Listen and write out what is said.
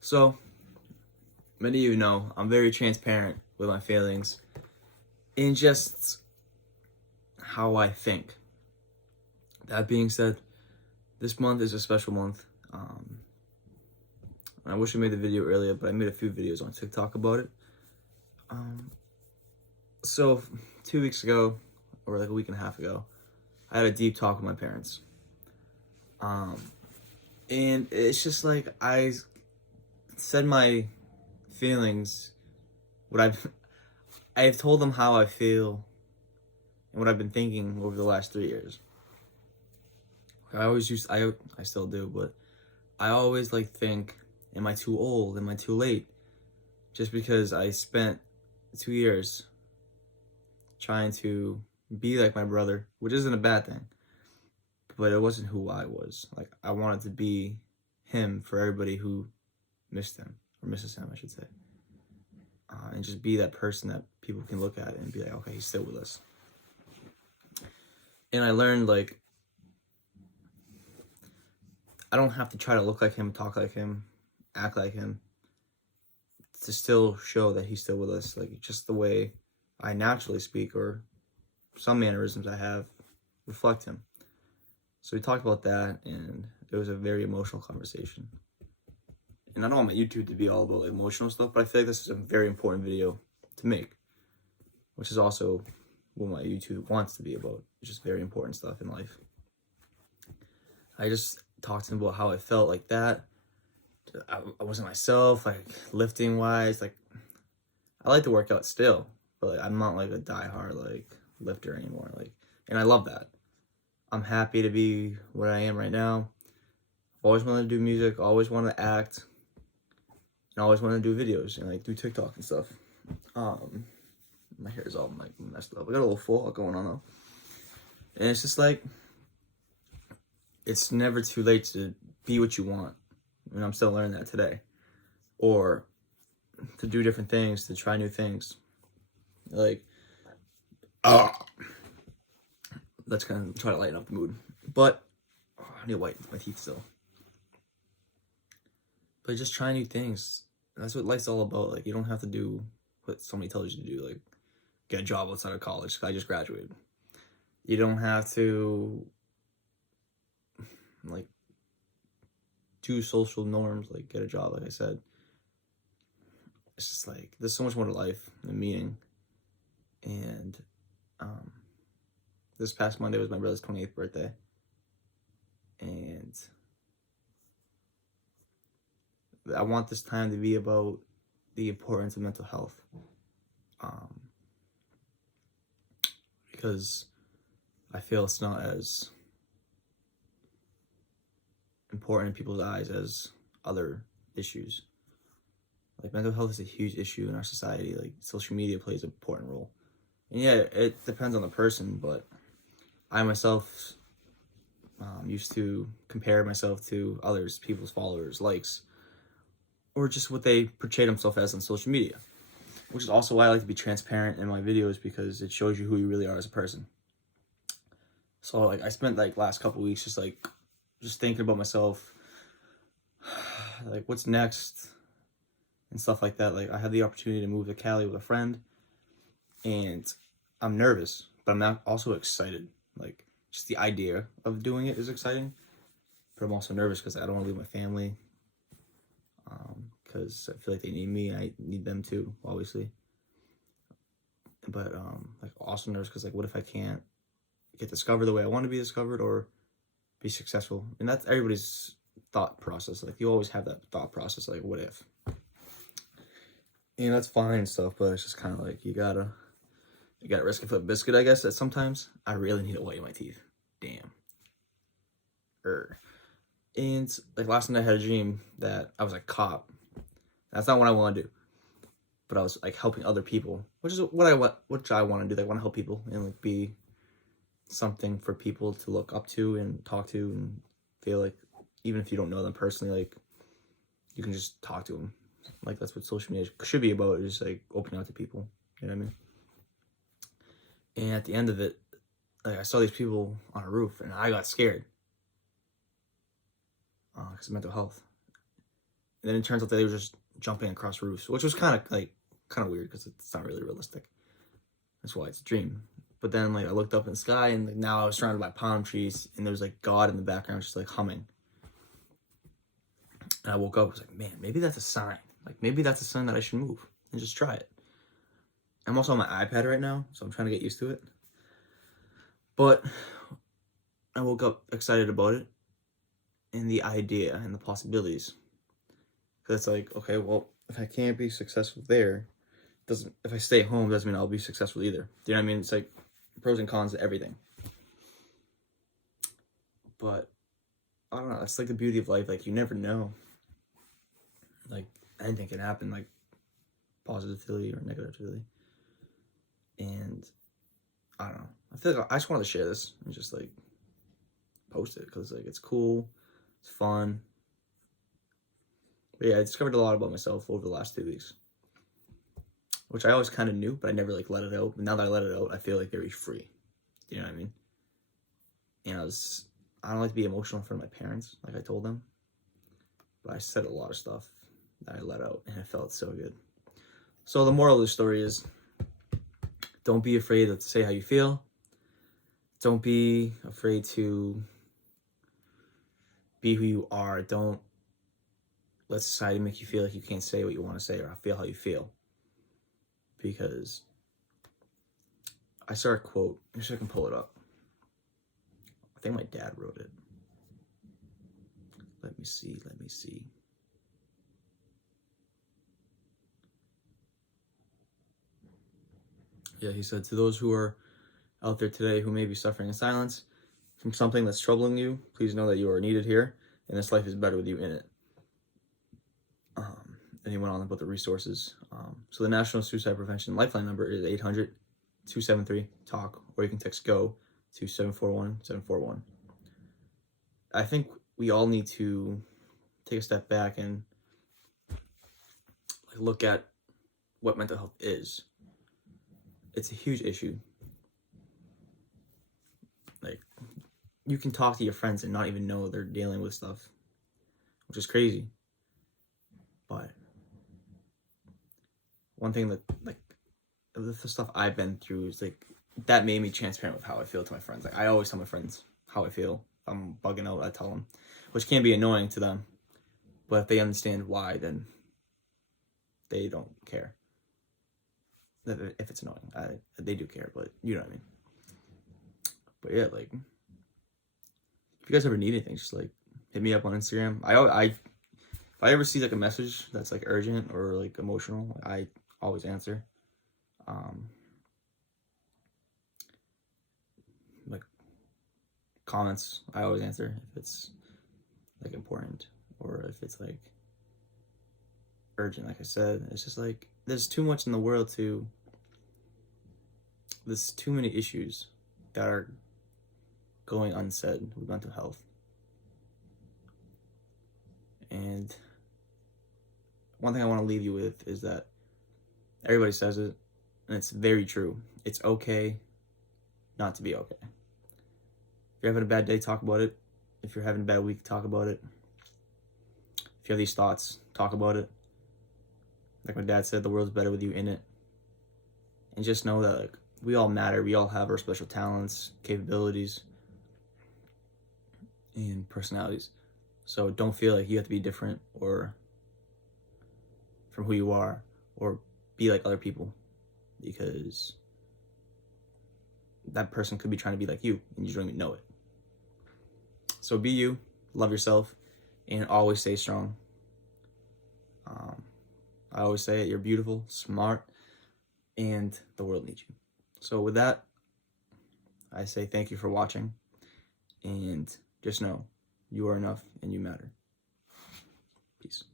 So, many of you know I'm very transparent with my feelings and just how I think. That being said, this month is a special month. I wish I made the video earlier, but I made a few videos on TikTok about it. So 2 weeks ago, or like a week and a half ago, I had a deep talk with my parents. And it's just like I said my feelings, I've told them how I feel and what I've been thinking over the last 3 years. I still do, but I always think, am I too old? Am I too late? Just because I spent 2 years trying to be like my brother, which isn't a bad thing, but it wasn't who I was. Like, I wanted to be him for everybody who missed him, or misses him, I should say. And just be that person that people can look at and be like, okay, he's still with us. And I learned, I don't have to try to look like him, talk like him, act like him to still show that he's still with us. Like, just the way I naturally speak or some mannerisms I have reflect him. So we talked about that, and it was a very emotional conversation. And I don't want my YouTube to be all about emotional stuff, but I feel like this is a very important video to make, which is also what my YouTube wants to be about. It's just very important stuff in life. I just talked to him about how I felt like that. I wasn't myself, lifting wise. I like to work out still, but I'm not a diehard lifter anymore. And I love that. I'm happy to be where I am right now. Always wanted to do music, always wanted to act, and always wanted to do videos and do TikTok and stuff. My hair is all messed up. I got a little full going on though. And it's just it's never too late to be what you want. And I'm still learning that today. Or to do different things, to try new things. Let's kind of try to lighten up the mood. But I need to whiten my teeth still. But just try new things. That's what life's all about. You don't have to do what somebody tells you to do. Get a job outside of college. I just graduated. You don't have to do social norms, get a job, like I said. It's just there's so much more to life than meaning. And this past Monday was my brother's 28th birthday. And I want this time to be about the importance of mental health. Because I feel it's not as important in people's eyes as other issues. Mental health is a huge issue in our society. Social media plays an important role. And yeah, it depends on the person, but I myself used to compare myself to others, people's followers, likes, or just what they portray themselves as on social media. Which is also why I like to be transparent in my videos, because it shows you who you really are as a person. So I spent last couple weeks just thinking about myself, what's next and stuff like that. I had the opportunity to move to Cali with a friend, and I'm nervous, but I'm also excited. Just the idea of doing it is exciting, but I'm also nervous because I don't want to leave my family, because I feel like they need me and I need them too, obviously. But also nervous because what if I can't get discovered the way I want to be discovered or be successful? And that's everybody's thought process. You always have that thought process, what if? And that's fine and stuff, but it's just kind of you gotta risk it for a biscuit, I guess. That sometimes I really need to whiten my teeth. Damn. And last night I had a dream that I was a cop. That's not what I want to do, but I was helping other people, which is what I want to do. I want to help people and be something for people to look up to and talk to, and feel even if you don't know them personally, you can just talk to them. That's what social media should be about, is opening out to people. You know what I mean? And at the end of it, I saw these people on a roof, and I got scared because of mental health. And then it turns out that they were just jumping across roofs, which was kind of weird because it's not really realistic. That's why it's a dream. But then like I looked up in the sky, and like now I was surrounded by palm trees, and there was like God in the background just like humming. And I woke up, I was like, man, maybe that's a sign. Like maybe that's a sign that I should move and just try it. I'm also on my iPad right now, so I'm trying to get used to it. But I woke up excited about it and the idea and the possibilities. Because it's like, okay, well, if I can't be successful there, if I stay home, doesn't mean I'll be successful either. Do you know what I mean? It's like pros and cons to everything. But I don't know. That's like the beauty of life. Like you never know. Like anything can happen, like positively or negatively. And I don't know. I feel like I just wanted to share this and just like post it because like it's cool, it's fun. But yeah, I discovered a lot about myself over the last 2 weeks, which I always kind of knew, but I never like let it out. But now that I let it out, I feel like very free. Do you know what I mean? And I don't like to be emotional in front of my parents, like I told them. But I said a lot of stuff that I let out, and it felt so good. So the moral of the story is, don't be afraid to say how you feel. Don't be afraid to be who you are. Don't let society make you feel like you can't say what you want to say or feel how you feel. Because I saw a quote. I wish I can pull it up. I think my dad wrote it. Let me see. Yeah, he said, to those who are out there today who may be suffering in silence from something that's troubling you, please know that you are needed here, and this life is better with you in it. And he went on about the resources. So the National Suicide Prevention Lifeline number is 800-273-TALK, or you can text GO to 741-741. I think we all need to take a step back and look at what mental health is. It's a huge issue. Like, you can talk to your friends and not even know they're dealing with stuff, which is crazy. But one thing that, like, the stuff I've been through is, like, that made me transparent with how I feel to my friends. Like, I always tell my friends how I feel. If I'm bugging out, I tell them, which can be annoying to them. But if they understand why, then they don't care. If it's annoying, they do care, but you know what I mean. But yeah, like, if you guys ever need anything, just like hit me up on Instagram. If I ever see like a message that's like urgent or like emotional, I always answer. Like comments, I always answer if it's like important or if it's like urgent. Like I said, it's just like there's too much in the world there's too many issues that are going unsaid with mental health. And one thing I want to leave you with is that everybody says it, and it's very true. It's okay not to be okay. If you're having a bad day, talk about it. If you're having a bad week, talk about it. If you have these thoughts, talk about it. Like my dad said, the world's better with you in it. And just know that like we all matter. We all have our special talents, capabilities, and personalities. So don't feel like you have to be different or from who you are or be like other people, because that person could be trying to be like you and you don't even know it. So be you, love yourself, and always stay strong. I always say it, you're beautiful, smart, and the world needs you. So with that, I say thank you for watching, and just know you are enough and you matter. Peace.